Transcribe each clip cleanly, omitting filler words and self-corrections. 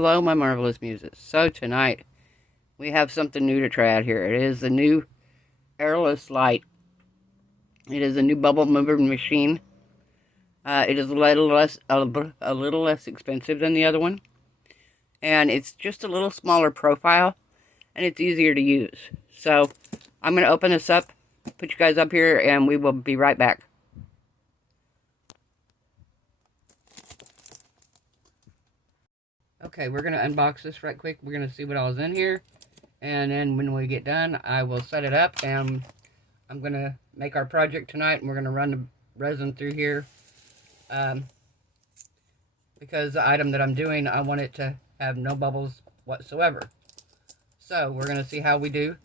Hello, my marvelous muses. So tonight, we have something new to try out here. It is the new AirLess Lite. It is a new bubble mover machine. It is a little less expensive than the other one. And it's just a little smaller profile, and it's easier to use. So, I'm going to open this up, put you guys up here, and we will be right back. Okay, we're going to unbox this right quick. We're going to see what all is in here. And then when we get done, I will set it up. And I'm going to make our project tonight. And we're going to run the resin through here. Because the item that I'm doing, I want it to have no bubbles whatsoever. So, we're going to see how we do.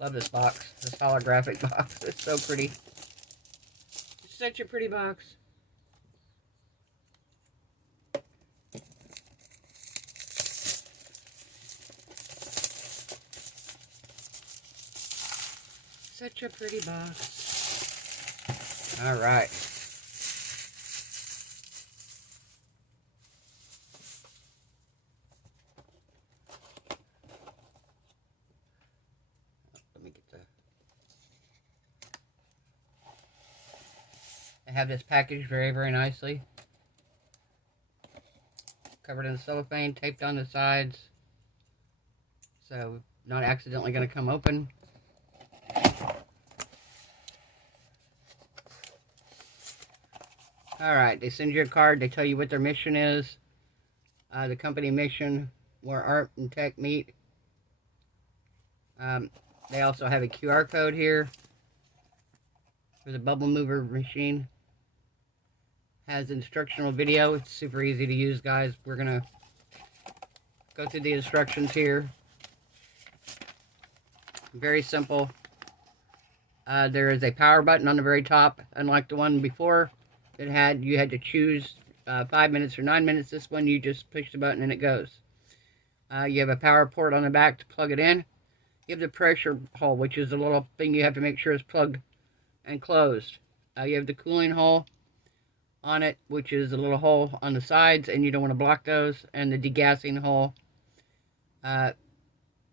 Love this box. This holographic box. It's so pretty. It's such a pretty box. Such a pretty box. All right. Let me get the... I have this packaged very, very nicely. Covered in cellophane, taped on the sides. So, not accidentally going to come open. Alright, they send you a card, they tell you what their mission is. The company mission, where art and tech meet. They also have a QR code here for the bubble mover machine. Has instructional video. It's super easy to use, guys. We're going to go through the instructions here. Very simple. There is a power button on the very top, unlike the one before. You had to choose 5 minutes or 9 minutes. This one, you just push the button and it goes. You have a power port on the back to plug it in. You have the pressure hole, which is a little thing you have to make sure is plugged and closed. You have the cooling hole on it, which is a little hole on the sides, and you don't want to block those. And the degassing hole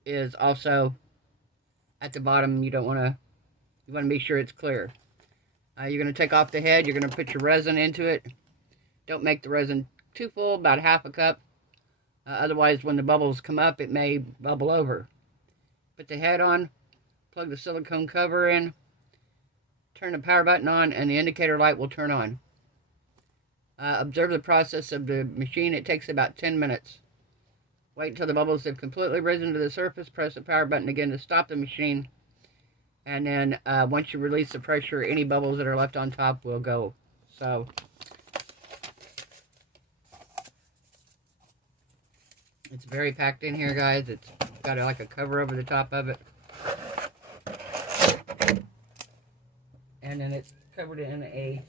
is also at the bottom. You want to make sure it's clear. You're going to take off the head. You're going to put your resin into it. Don't make the resin too full, about half a cup. Otherwise, when the bubbles come up, it may bubble over. Put the head on. Plug the silicone cover in. Turn the power button on, and the indicator light will turn on. Observe the process of the machine. It takes about 10 minutes. Wait until the bubbles have completely risen to the surface. Press the power button again to stop the machine. And then once you release the pressure, any bubbles that are left on top will go. So, it's very packed in here, guys. It's got like a cover over the top of it. And then it's covered in a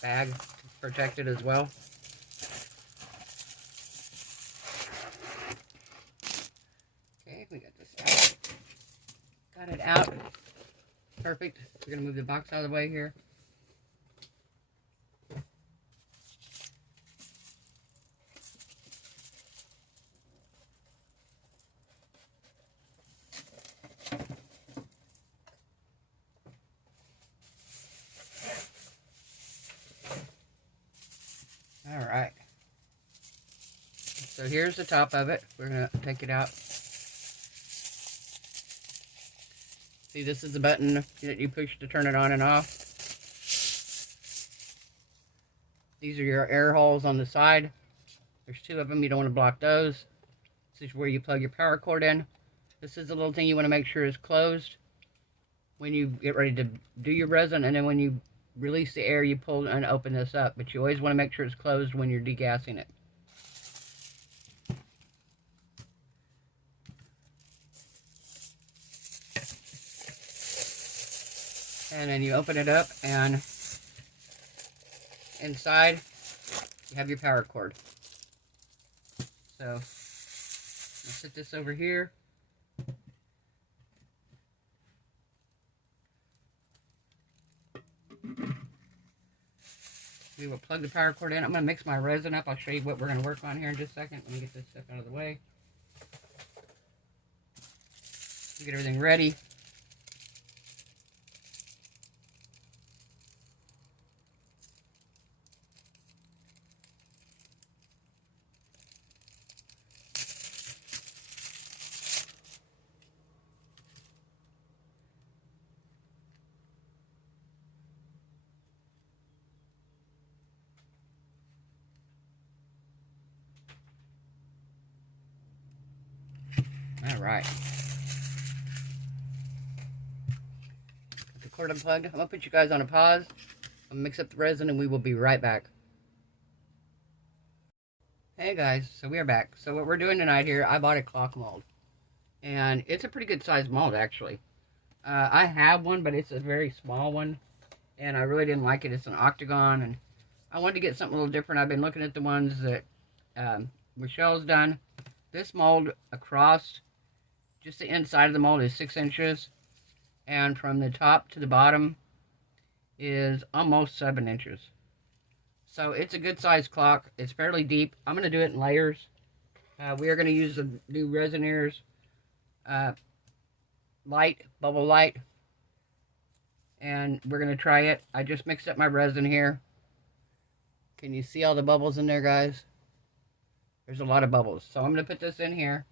bag to protect it as well. Okay, we got this out. Got it out. Perfect. We're going to move the box out of the way here. Alright. So here's the top of it. We're going to take it out. See, this is the button that you push to turn it on and off. These are your air holes on the side. There's 2 of them. You don't want to block those. This is where you plug your power cord in. This is the little thing you want to make sure is closed when you get ready to do your resin, and then when you release the air, you pull and open this up. But you always want to make sure it's closed when you're degassing it. And then you open it up, and inside you have your power cord. So I'll set this over here. We will plug the power cord in. I'm going to mix my resin up. I'll show you what we're going to work on here in just a second. Let me get this stuff out of the way. Get everything ready. All right. Got the cord unplugged. I'm going to put you guys on a pause. I'll mix up the resin and we will be right back. Hey guys, so we are back. So what we're doing tonight here, I bought a clock mold. And it's a pretty good sized mold actually. I have one, but it's a very small one. And I really didn't like it. It's an octagon. And I wanted to get something a little different. I've been looking at the ones that Michelle's done. This mold across, just the inside of the mold is 6 inches. And from the top to the bottom is almost 7 inches. So it's a good sized clock. It's fairly deep. I'm going to do it in layers. We are going to use the new Resiners Lite, Bubble Lite. And we're going to try it. I just mixed up my resin here. Can you see all the bubbles in there, guys? There's a lot of bubbles. So I'm going to put this in here.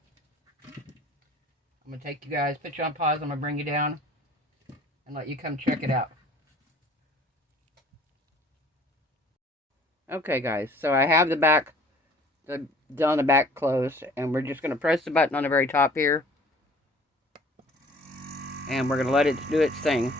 I'm going to take you guys, put you on pause. I'm going to bring you down and let you come check it out. Okay guys, so I have the back, down the back closed, and we're just going to press the button on the very top here, and we're going to let it do its thing.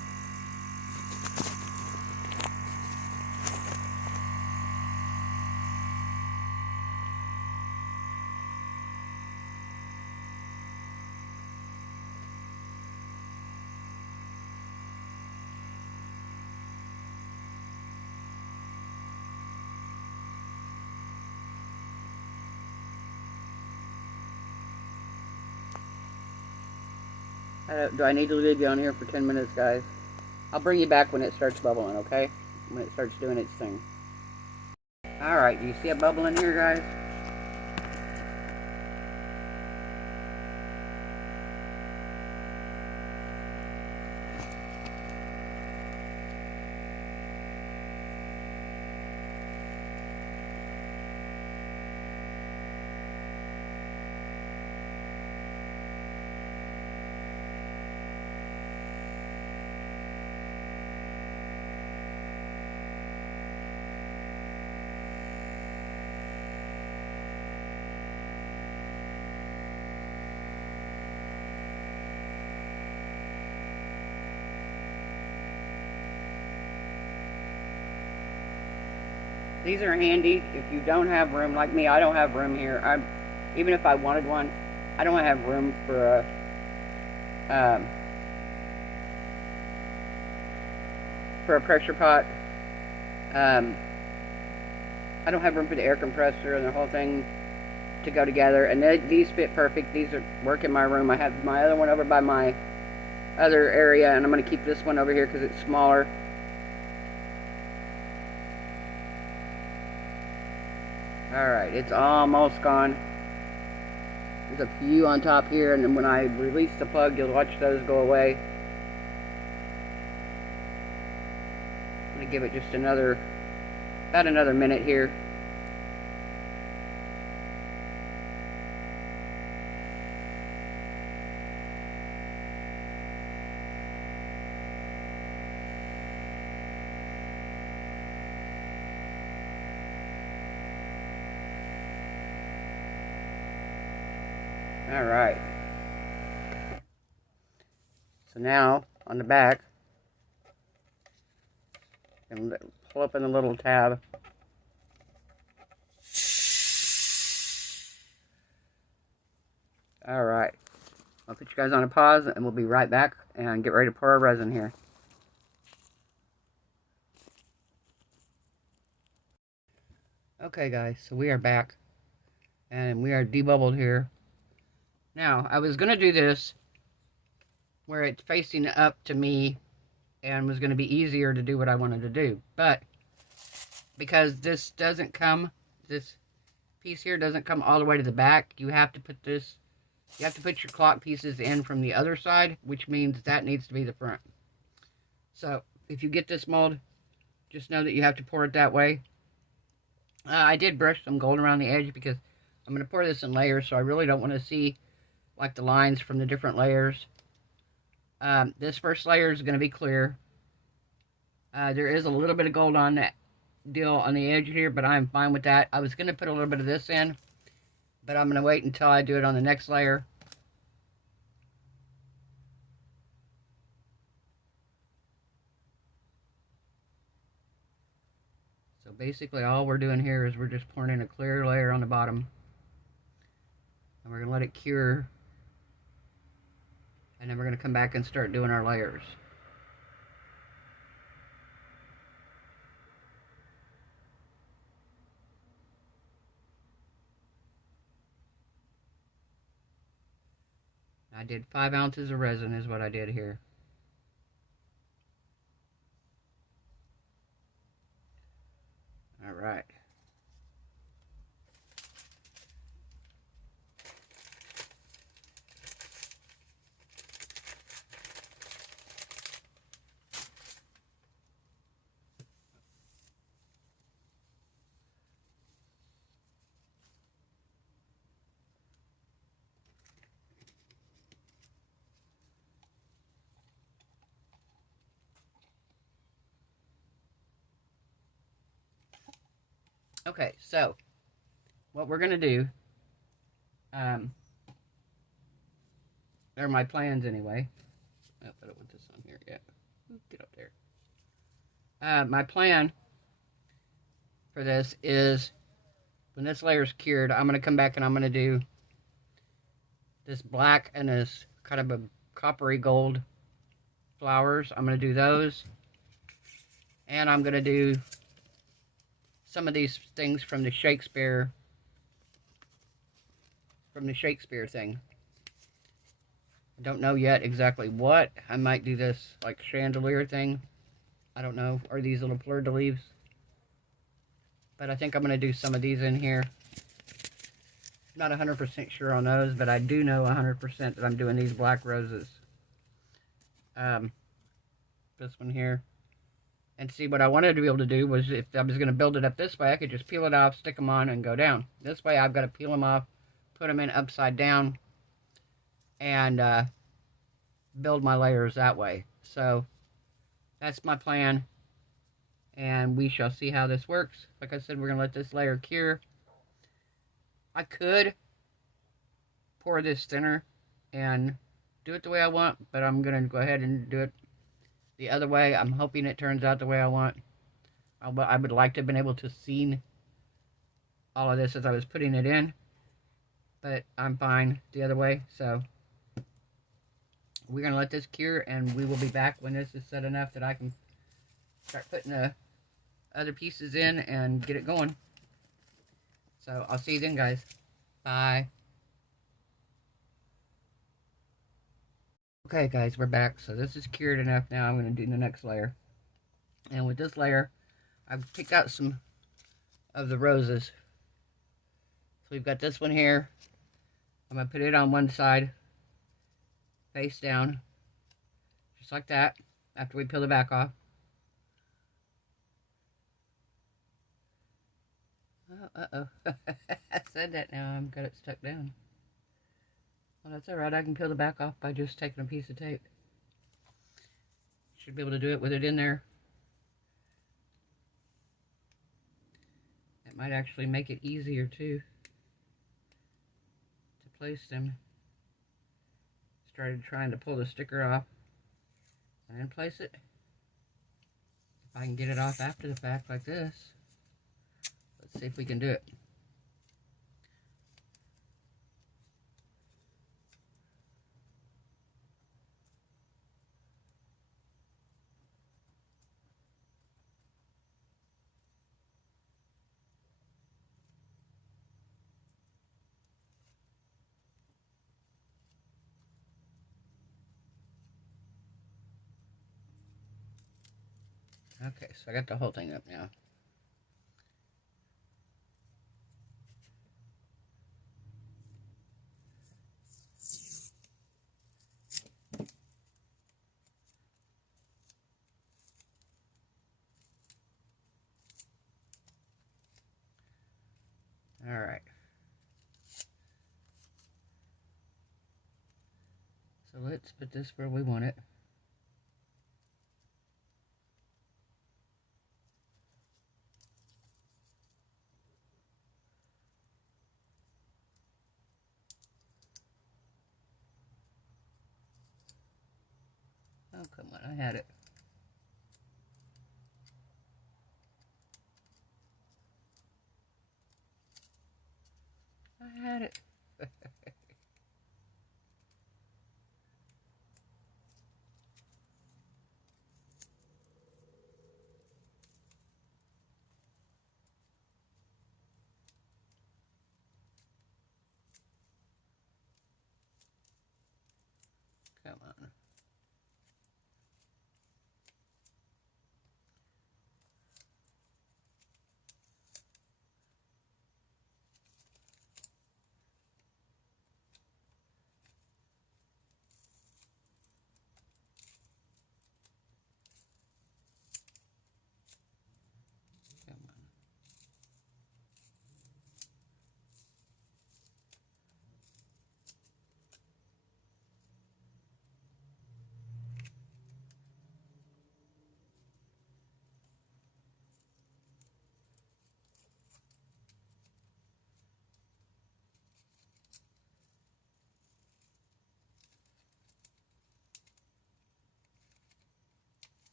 Do I need to leave you on here for 10 minutes, guys? I'll bring you back when it starts bubbling, okay? When it starts doing its thing. Alright, do you see a bubble in here, guys? These are handy if you don't have room, like me. I don't have room here. Even if I wanted one, I don't have room for a pressure pot. I don't have room for the air compressor and the whole thing to go together. And these fit perfect. These work in my room. I have my other one over by my other area, and I'm going to keep this one over here because it's smaller. Alright, it's almost gone. There's a few on top here, and then when I release the plug, you'll watch those go away. I'm going to give it just about another minute here. Alright, so now on the back, and pull up in the little tab. Alright, I'll put you guys on a pause and we'll be right back and get ready to pour our resin here. Okay guys, so we are back and we are debubbled here. Now, I was going to do this where it's facing up to me and was going to be easier to do what I wanted to do. But because this doesn't come, this piece here doesn't come all the way to the back. You have to put this, you have to put your clock pieces in from the other side, which means that needs to be the front. So if you get this mold, just know that you have to pour it that way. I did brush some gold around the edge because I'm going to pour this in layers, so I really don't want to see like the lines from the different layers. This first layer is going to be clear. There is a little bit of gold on that deal on the edge here, but I'm fine with that. I was going to put a little bit of this in, but I'm going to wait until I do it on the next layer. So basically all we're doing here is we're just pouring in a clear layer on the bottom. And we're going to let it cure. And then we're going to come back and start doing our layers. I did 5 ounces of resin is what I did here. All right. Okay, so what we're going to do, they're my plans anyway. Oh, I don't want this on here yet. Get up there. My plan for this is when this layer is cured, I'm going to come back and I'm going to do this black and this kind of a coppery gold flowers. I'm going to do those. And I'm going to do some of these things from the Shakespeare thing. I don't know yet exactly what. I might do this like chandelier thing. I don't know. Or these little fleur-de-lis. But I think I'm going to do some of these in here. I'm not 100% sure on those, but I do know 100% that I'm doing these black roses. This one here. And see, what I wanted to be able to do was, if I was going to build it up this way, I could just peel it off, stick them on, and go down. This way, I've got to peel them off, put them in upside down, and build my layers that way. So, that's my plan, and we shall see how this works. Like I said, we're going to let this layer cure. I could pour this thinner and do it the way I want, but I'm going to go ahead and do it the other way. I'm hoping it turns out the way I want. I would like to have been able to see all of this as I was putting it in, but I'm fine the other way. So we're going to let this cure, and we will be back when this is set enough that I can start putting the other pieces in and get it going. So I'll see you then, guys. Bye. Okay, guys, we're back. So this is cured enough now. I'm going to do the next layer. And with this layer, I've picked out some of the roses. So we've got this one here. I'm going to put it on one side, face down, just like that, after we peel the back off. Oh, uh-oh. I said that now. I've got it stuck down. Well, that's alright. I can peel the back off by just taking a piece of tape. Should be able to do it with it in there. It might actually make it easier, too, to place them. Started trying to pull the sticker off and then place it. If I can get it off after the fact like this. Let's see if we can do it. Okay, so I got the whole thing up now. Alright. So let's put this where we want it. Oh, come on, I had it. I had it. Come on. Come on.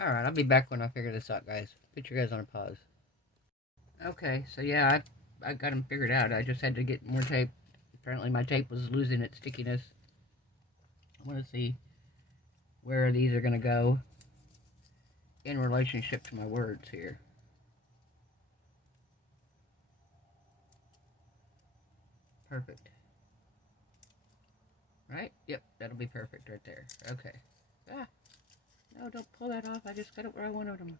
Alright, I'll be back when I figure this out, guys. Put you guys on a pause. Okay, so yeah, I got them figured out. I just had to get more tape. Apparently my tape was losing its stickiness. I want to see where these are going to go in relationship to my words here. Perfect. Right? Yep, that'll be perfect right there. Okay. Ah, no, don't pull that off. I just got it where I wanted them.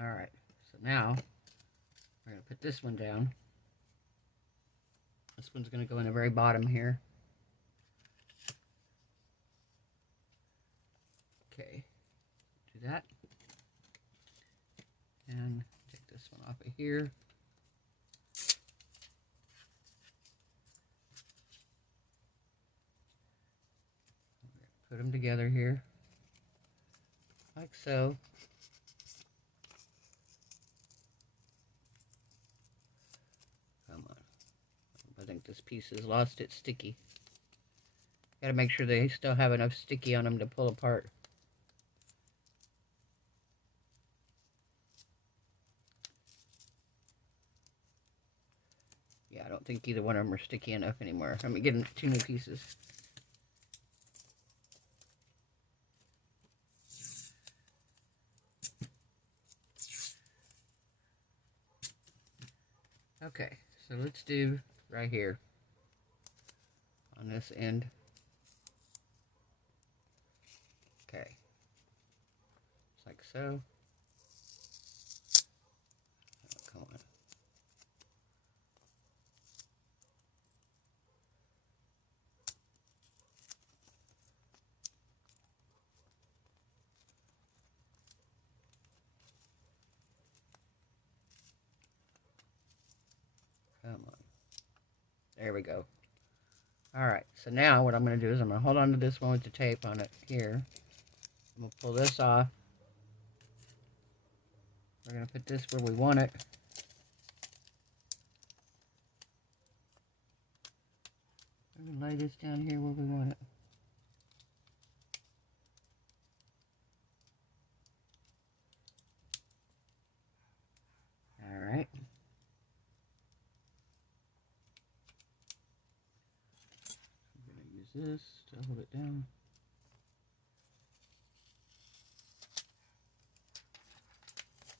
Alright, so now we're going to put this one down. This one's going to go in the very bottom here. Okay, do that. And take this one off of here. Put them together here, like so. Come on. I think this piece has lost its sticky. Gotta make sure they still have enough sticky on them to pull apart. Yeah, I don't think either one of them are sticky enough anymore. I'm getting 2 new pieces. Okay, so let's do right here on this end. Okay, just like so. Oh, come on. Come on. There we go. Alright, so now what I'm going to do is I'm going to hold on to this one with the tape on it here. I'm going to pull this off. We're going to put this where we want it. I'm going to lay this down here where we want it. Alright. I'm going to use this to hold it down.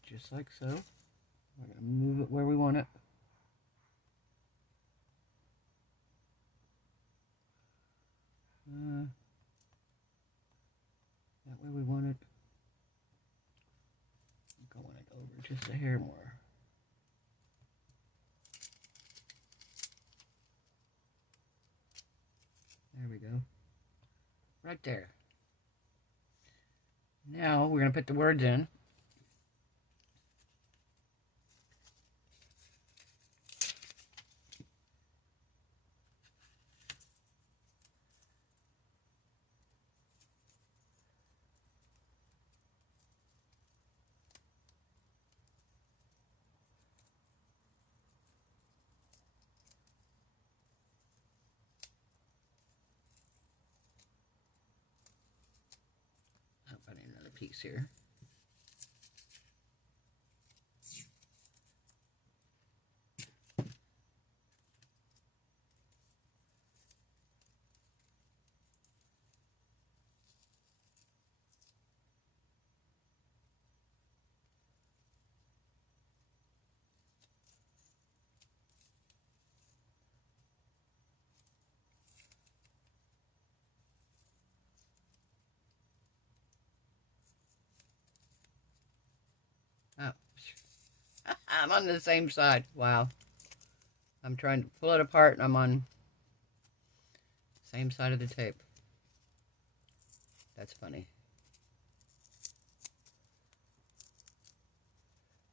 Just like so. We're going to move it where we want it. That way we want it. just a hair more. There we go. Right there. Now we're going to put the words in. I need another piece here. Oh, I'm on the same side. Wow. I'm trying to pull it apart and I'm on the same side of the tape. That's funny.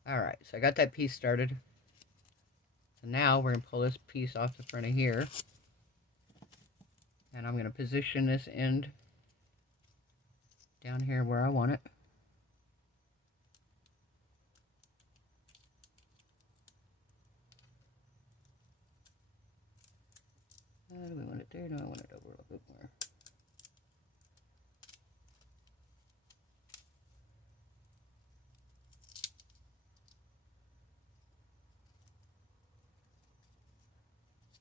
Alright, so I got that piece started. So now we're going to pull this piece off the front of here. And I'm going to position this end down here where I want it. Do we want it there? No, I want it over a little bit more.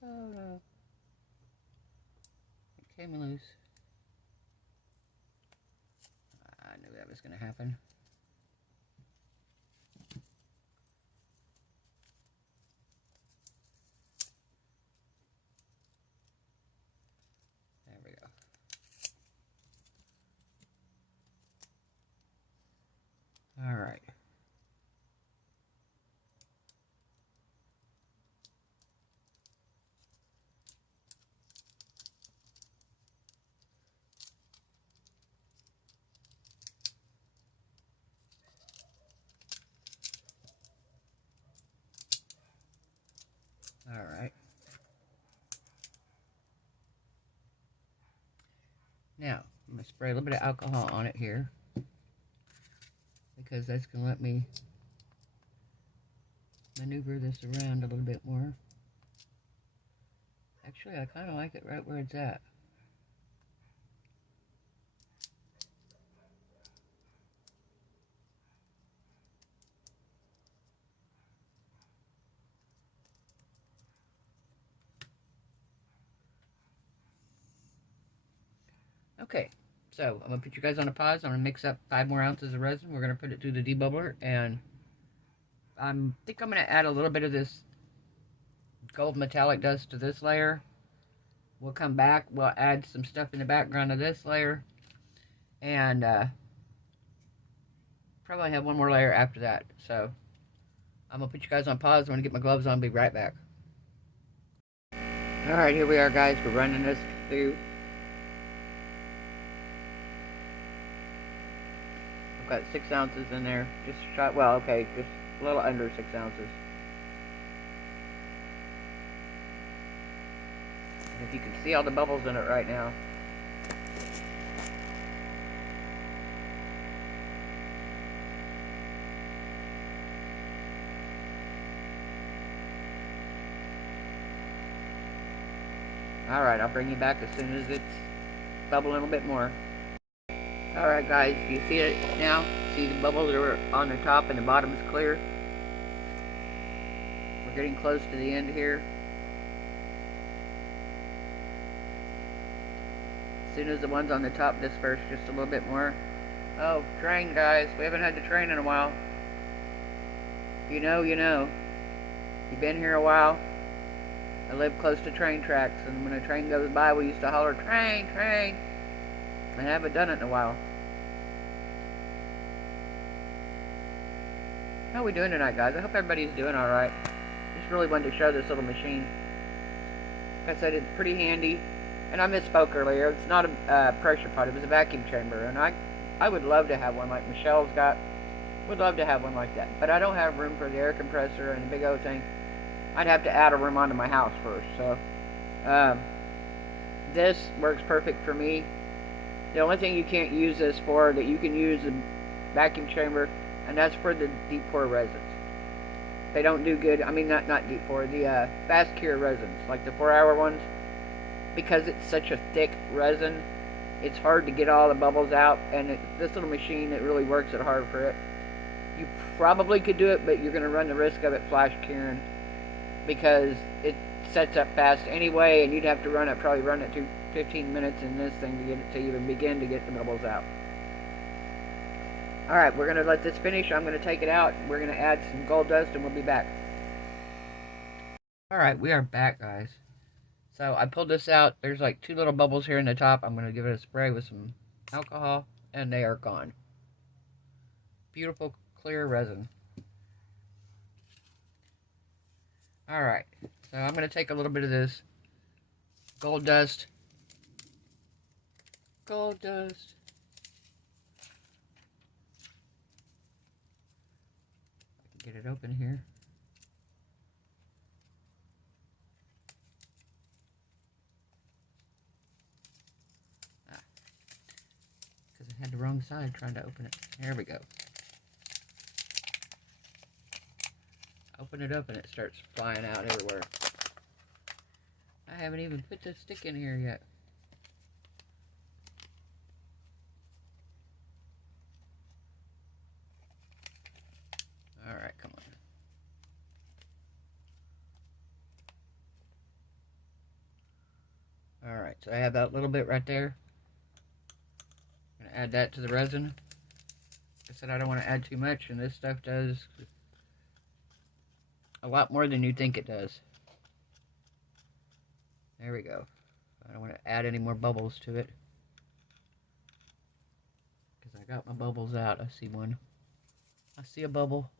Oh no. It came loose. I knew that was going to happen. There we go. All right. All right. Now, I'm going to spray a little bit of alcohol on it here, because that's going to let me maneuver this around a little bit more. Actually, I kind of like it right where it's at. Okay, so I'm going to put you guys on a pause. I'm going to mix up 5 more ounces of resin. We're going to put it through the debubbler, and I think I'm going to add a little bit of this gold metallic dust to this layer. We'll come back. We'll add some stuff in the background of this layer, and probably have one more layer after that. So I'm going to put you guys on pause. I'm going to get my gloves on. Be right back. Alright, here we are, guys. We're running this through. Got 6 ounces in there, just shot, well, okay, just a little under 6 ounces. And if you can see all the bubbles in it right now. Alright, I'll bring you back as soon as it's bubbling a little bit more. Alright guys, you see it now? See the bubbles are on the top and the bottom is clear? We're getting close to the end here. As soon as the ones on the top disperse just a little bit more. Oh, train guys, we haven't had the train in a while. You know, you know. You've been here a while. I live close to train tracks, and when a train goes by we used to holler, train, train. I haven't done it in a while. how we doing tonight, guys? I hope everybody's doing alright. Just really wanted to show this little machine. Like I said, it's pretty handy. And I misspoke earlier. It's not a pressure pot. It was a vacuum chamber. And I would love to have one like Michelle's got. Would love to have one like that. But I don't have room for the air compressor and the big old thing. I'd have to add a room onto my house first. So, this works perfect for me. The only thing you can't use this for, that you can use a vacuum chamber, and that's for the deep pour resins. They don't do good. I mean, not deep pour, the fast cure resins, like the 4-hour ones. Because it's such a thick resin, it's hard to get all the bubbles out. And this little machine, it really works it hard for it. You probably could do it, but you're going to run the risk of it flash curing, because it sets up fast anyway, and you'd have to probably run it to 15 minutes in this thing to get it to even begin to get the bubbles out. Alright, we're going to let this finish. I'm going to take it out. We're going to add some gold dust, and we'll be back. Alright, we are back, guys. So I pulled this out. There's like 2 little bubbles here in the top. I'm going to give it a spray with some alcohol, and they are gone. Beautiful, clear resin. Alright, so I'm going to take a little bit of this gold dust. Gold dust. I can get it open here. Because I had the wrong side trying to open it. There we go. Open it up and it starts flying out everywhere. I haven't even put the stick in here yet. Alright, come on. Alright, so I have that little bit right there. I'm going to add that to the resin. Like I said, I don't want to add too much, and this stuff does a lot more than you think it does. There we go. I don't want to add any more bubbles to it, because I got my bubbles out. I see one. I see a bubble.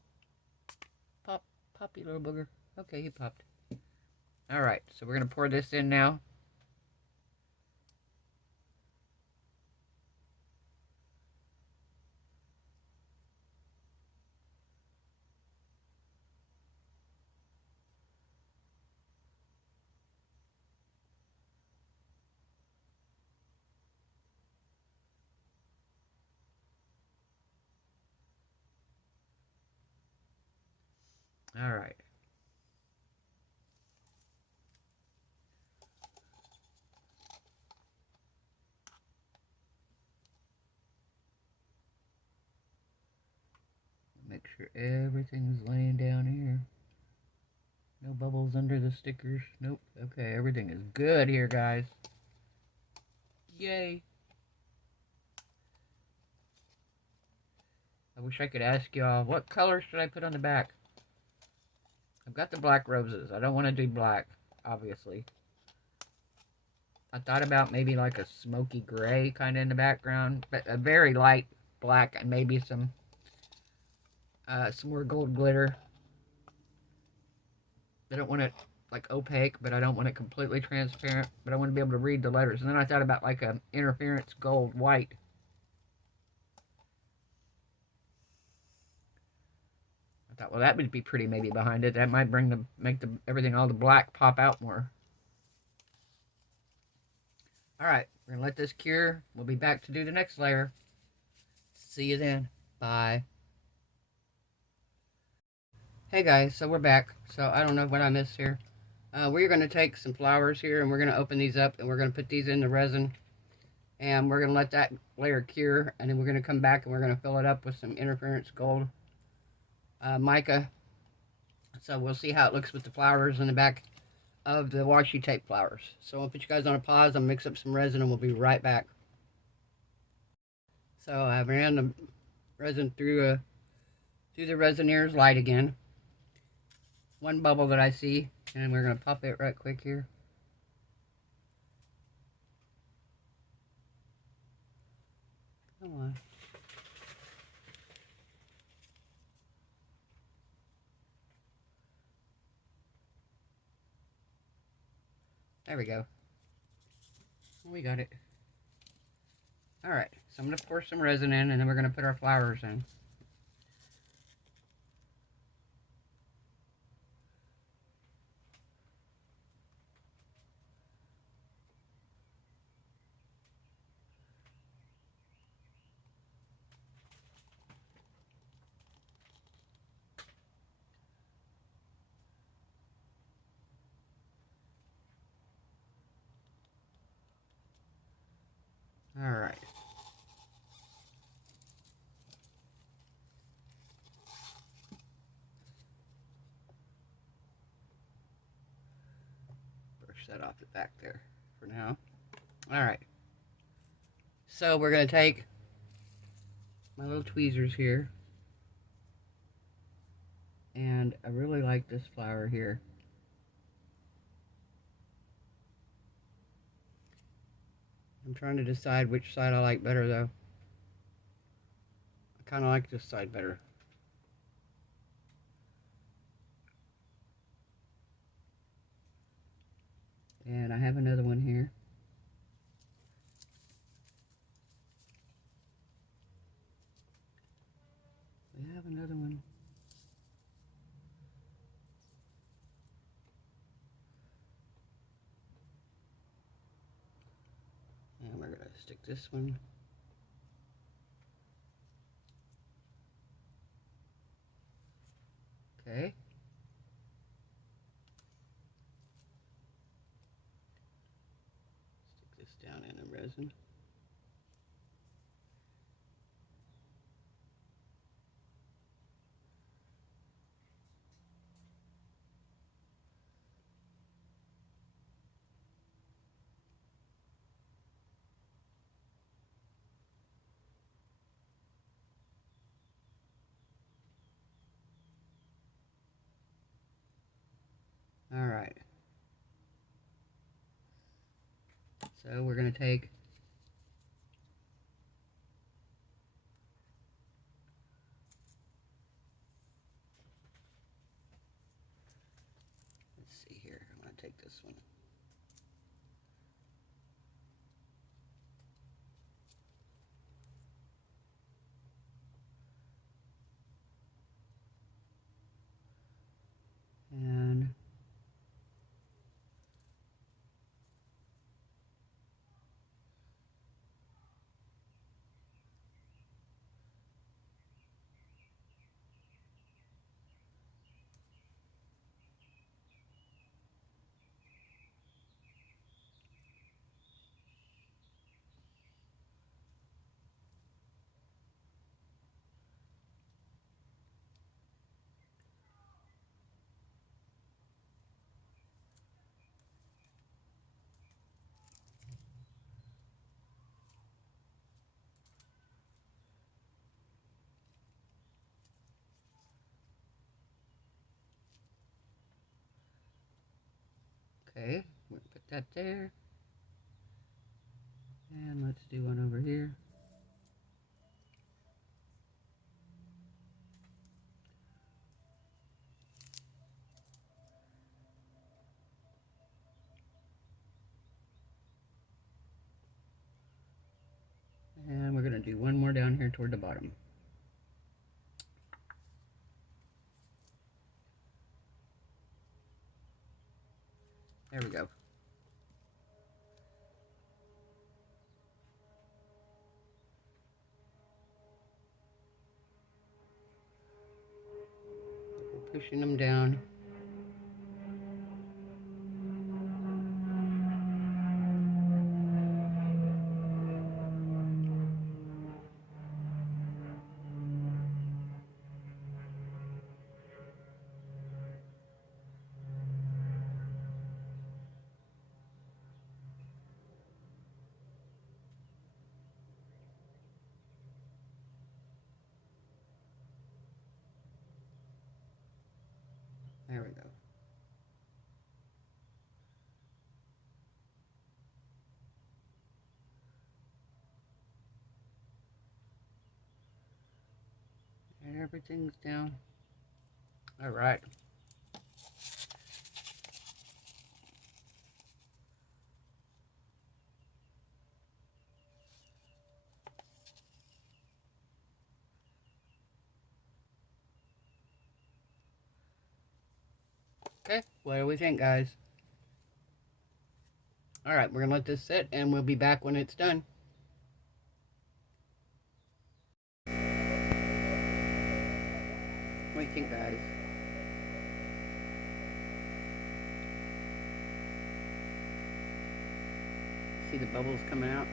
Pop, pop, you little booger. Okay, he popped. Alright, so we're going to pour this in now. Alright. Make sure everything's laying down here. No bubbles under the stickers. Nope. Okay, everything is good here, guys. Yay. I wish I could ask y'all, what color should I put on the back? I've got the black roses. I don't want to do black, obviously. I thought about maybe like a smoky gray kind of in the background, but a very light black, and maybe some more gold glitter. I don't want it like opaque, but I don't want it completely transparent, but I want to be able to read the letters. And then I thought about like a interference gold white. I thought, well, that would be pretty maybe behind it. That might make everything all the black pop out more. Alright, we're going to let this cure. We'll be back to do the next layer. See you then. Bye. Hey guys, so we're back. So I don't know what I missed here. We're going to take some flowers here, and we're going to open these up, and we're going to put these in the resin. And we're going to let that layer cure, and then we're going to come back and we're going to fill it up with some interference gold mica. So we'll see how it looks with the flowers in the back of the washi tape flowers. So I'll put you guys on a pause. I'll mix up some resin and we'll be right back. So I ran the resin through the Resiners Lite again. One bubble that I see, and we're going to pop it right quick here. Come on. There we go. We got it. Alright, so I'm going to pour some resin in, and then we're going to put our flowers in. Alright. Brush that off the back there for now. Alright. So we're going to take my little tweezers here. And I really like this flower here. I'm trying to decide which side I like better though. I kind of like this side better. And I have another one here. We have another one. And we're going to stick this one. Okay. Stick this down in the resin. All right. So we're going to take let's see here. I'm going to take this one. And okay, we'll put that there. And let's do one over here. And we're going to do one more down here toward the bottom. There we go. We're pushing them down. There we go. And everything's down. All right. Okay, what do we think, guys? Alright, we're going to let this sit, and we'll be back when it's done. What do you think, guys? See the bubbles coming out?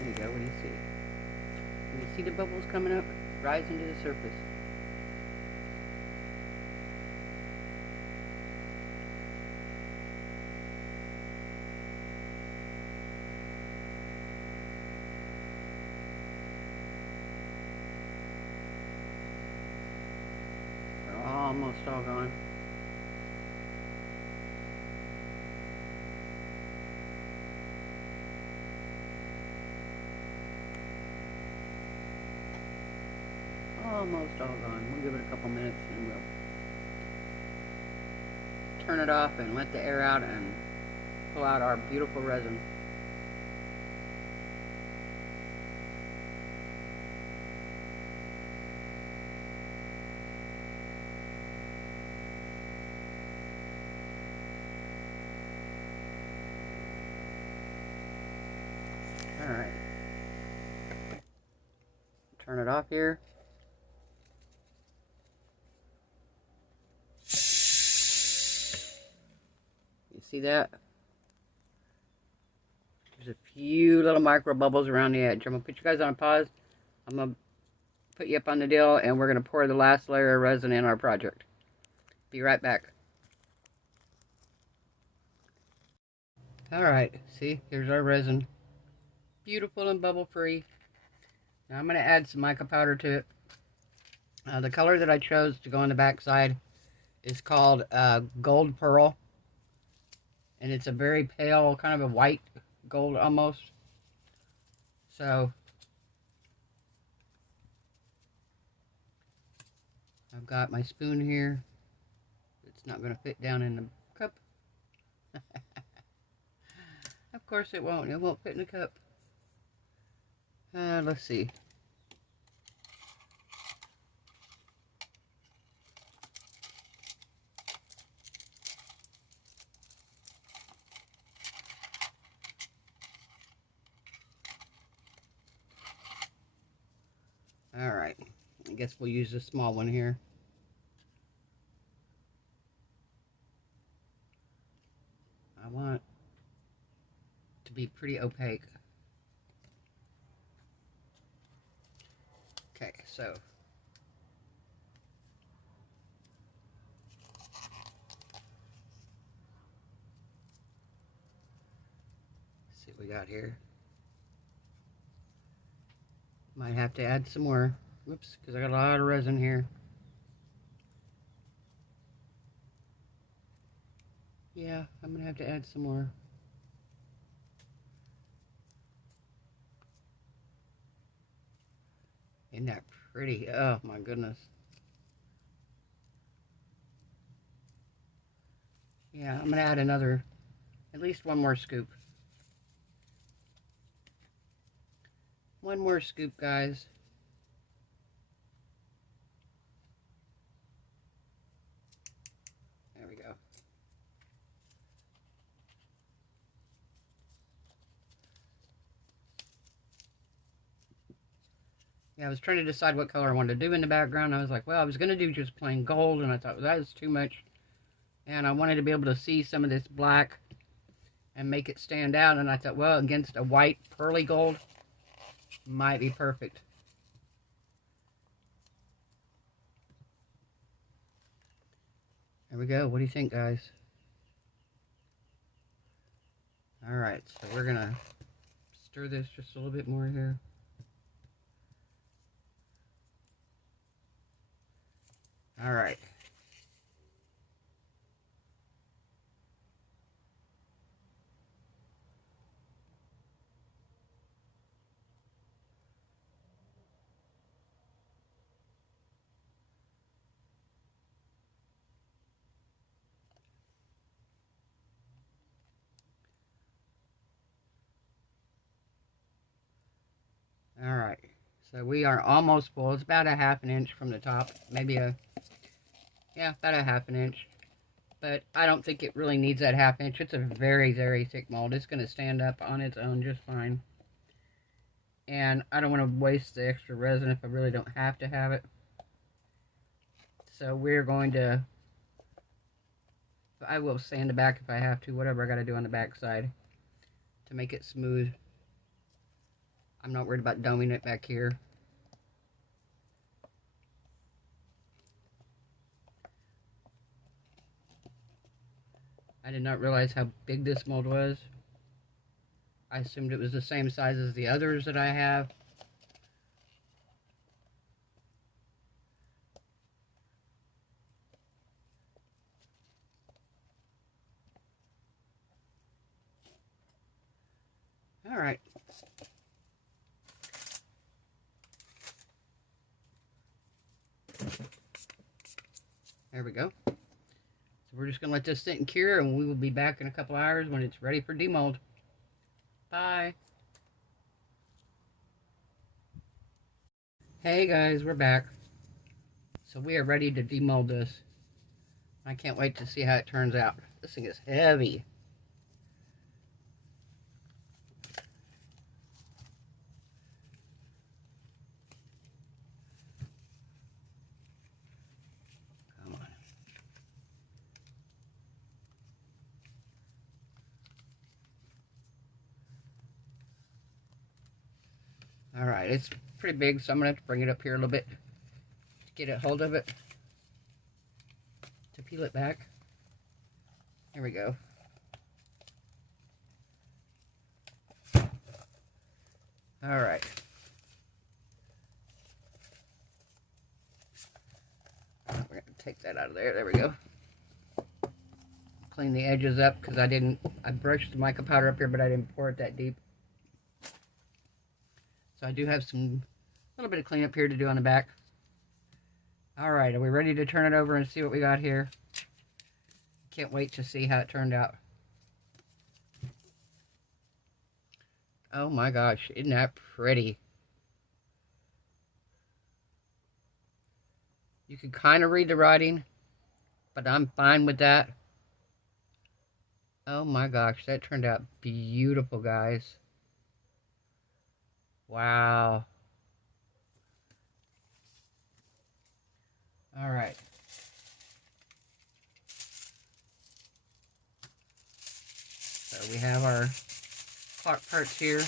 There you go, what do you see? Can you see the bubbles coming up? Rising to the surface. They're almost all gone. Almost all gone. We'll give it a couple minutes and we'll turn it off and let the air out and pull out our beautiful resin. Alright. Turn it off here. See that? There's a few little micro bubbles around the edge. I'm going to put you guys on pause. I'm going to put you up on the deal, and we're going to pour the last layer of resin in our project. Be right back. Alright, see? Here's our resin. Beautiful and bubble-free. Now I'm going to add some mica powder to it. The color that I chose to go on the back side is called Gold Pearl. And it's a very pale, kind of a white gold almost. So, I've got my spoon here. It's not going to fit down in the cup. Of course it won't. It won't fit in the cup. Let's see. Alright, I guess we'll use a small one here. I want it to be pretty opaque. Okay, so let's see what we got here. Might have to add some more. Whoops, because I got a lot of resin here. Yeah, I'm going to have to add some more. Isn't that pretty? Oh my goodness. Yeah, I'm going to add another, at least one more scoop. One more scoop, guys. There we go. Yeah, I was trying to decide what color I wanted to do in the background. I was like, well, I was going to do just plain gold, and I thought, well, that is too much. And I wanted to be able to see some of this black and make it stand out. And I thought, well, against a white pearly gold, might be perfect. There we go. What do you think, guys? Alright, so we're gonna stir this just a little bit more here. Alright. Alright, so we are almost full. It's about a half an inch from the top. Maybe yeah, about a half an inch. But I don't think it really needs that half inch. It's a very, very thick mold. It's going to stand up on its own just fine. And I don't want to waste the extra resin if I really don't have to have it. So we're going to, I will sand the back if I have to, whatever I got to do on the back side to make it smooth. I'm not worried about doming it back here. I did not realize how big this mold was. I assumed it was the same size as the others that I have. All right. There we go. So we're just going to let this sit and cure, and we will be back in a couple hours when it's ready for demold. Bye. Hey guys, we're back. So we are ready to demold this. I can't wait to see how it turns out. This thing is heavy. Come on. Alright, it's pretty big, so I'm going to have to bring it up here a little bit to get a hold of it, to peel it back. There we go. Alright. We're going to take that out of there. There we go. Clean the edges up because I brushed the mica powder up here, but I didn't pour it that deep. So I do have a little bit of cleanup here to do on the back. Alright, are we ready to turn it over and see what we got here? Can't wait to see how it turned out. Oh my gosh, isn't that pretty? You can kind of read the writing, but I'm fine with that. Oh my gosh, that turned out beautiful, guys. Wow. All right. So we have our clock parts here.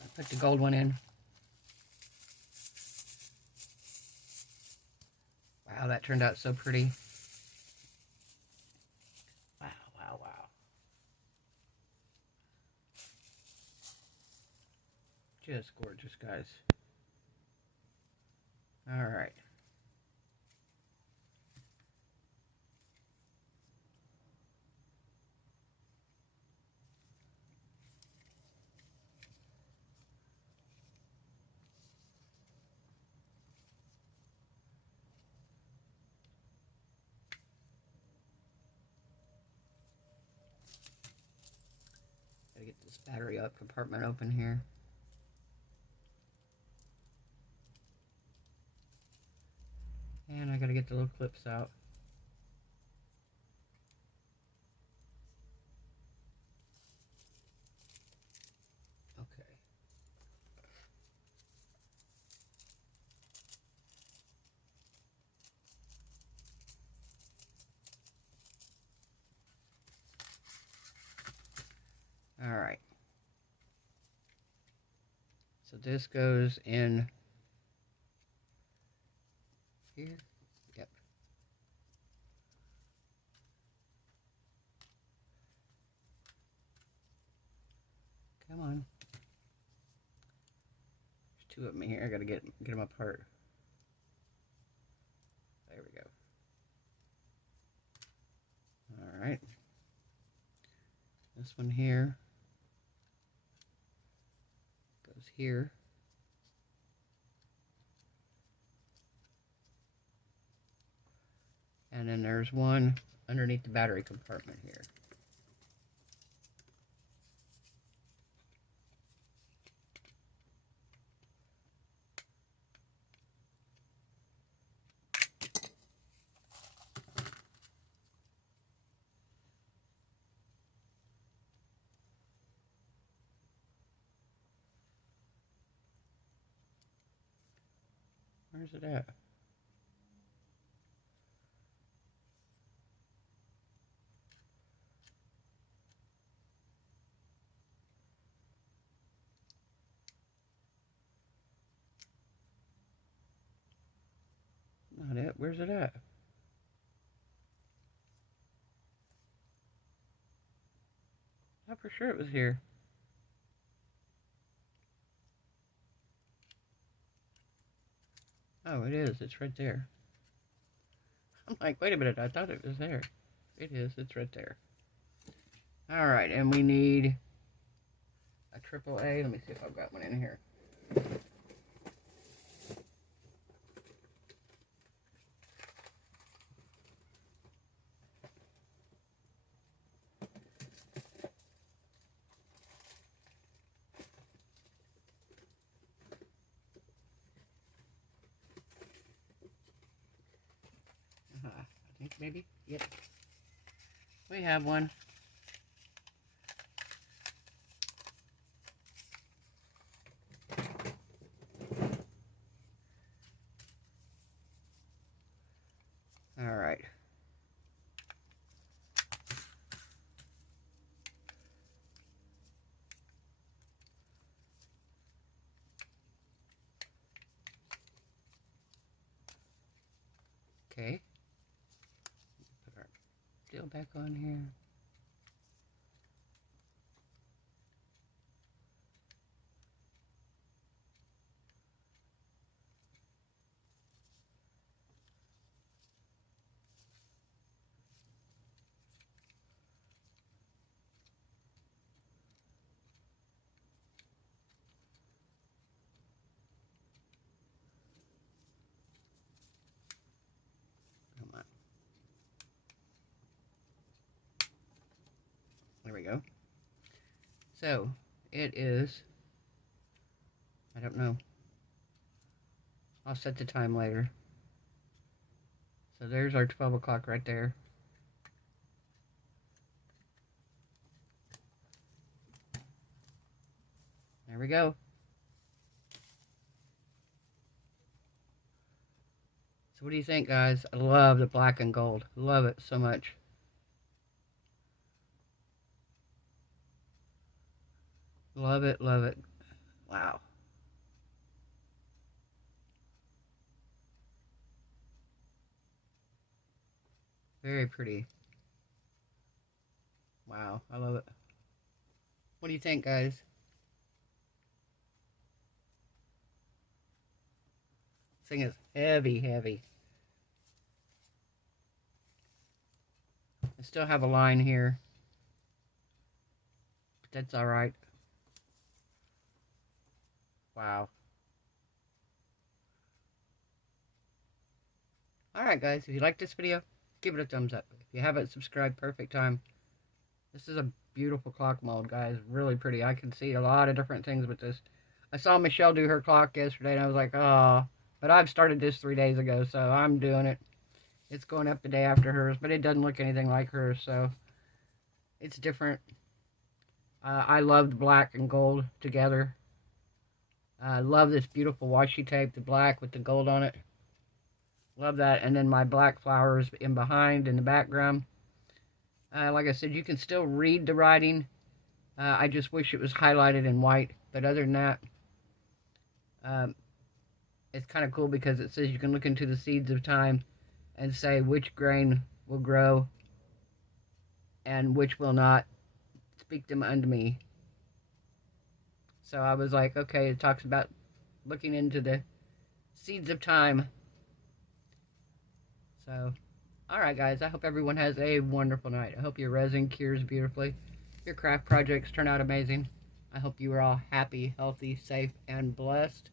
I'll put the gold one in. Wow, that turned out so pretty. Wow, wow, wow. Just gorgeous, guys. All right. Gotta get this battery up compartment open here. And I gotta get the little clips out. Okay. this goes in here. Yep. Come on. There's two of them here. I gotta get them apart. There we go. All right. This one here goes here. And then there's one underneath the battery compartment here. Where's it at? Not it. Where's it at? I thought for sure it was here. Oh, it is. It's right there. I'm like, wait a minute. I thought it was there. It is. It's right there. All right, and we need a AAA. Let me see if I've got one in here. I think maybe. Yep. We have one. All right. Okay. Put our steel back on here. There we go. So, it is, I don't know. I'll set the time later. So there's our 12 o'clock right there. There we go. So what do you think, guys? I love the black and gold. Love it so much. Love it, love it. Wow. Very pretty. Wow, I love it. What do you think, guys? This thing is heavy, heavy. I still have a line here, but that's all right. Wow. Alright guys, if you like this video, give it a thumbs up. If you haven't subscribed, perfect time. This is a beautiful clock mold, guys. Really pretty. I can see a lot of different things with this. I saw Michelle do her clock yesterday, and I was like, oh. But I've started this 3 days ago, so I'm doing it. It's going up the day after hers, but it doesn't look anything like hers, so it's different. I love the black and gold together. I love this beautiful washi tape, the black with the gold on it. Love that. And then my black flowers in behind in the background. Like I said, you can still read the writing. I just wish it was highlighted in white. But other than that, It's kind of cool because it says you can look into the seeds of time and say which grain will grow and which will not. Speak them unto me. So I was like, okay, it talks about looking into the seeds of time. So, alright guys, I hope everyone has a wonderful night. I hope your resin cures beautifully. Your craft projects turn out amazing. I hope you are all happy, healthy, safe, and blessed.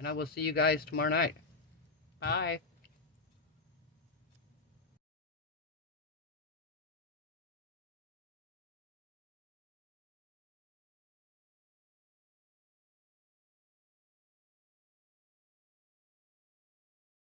And I will see you guys tomorrow night. Bye.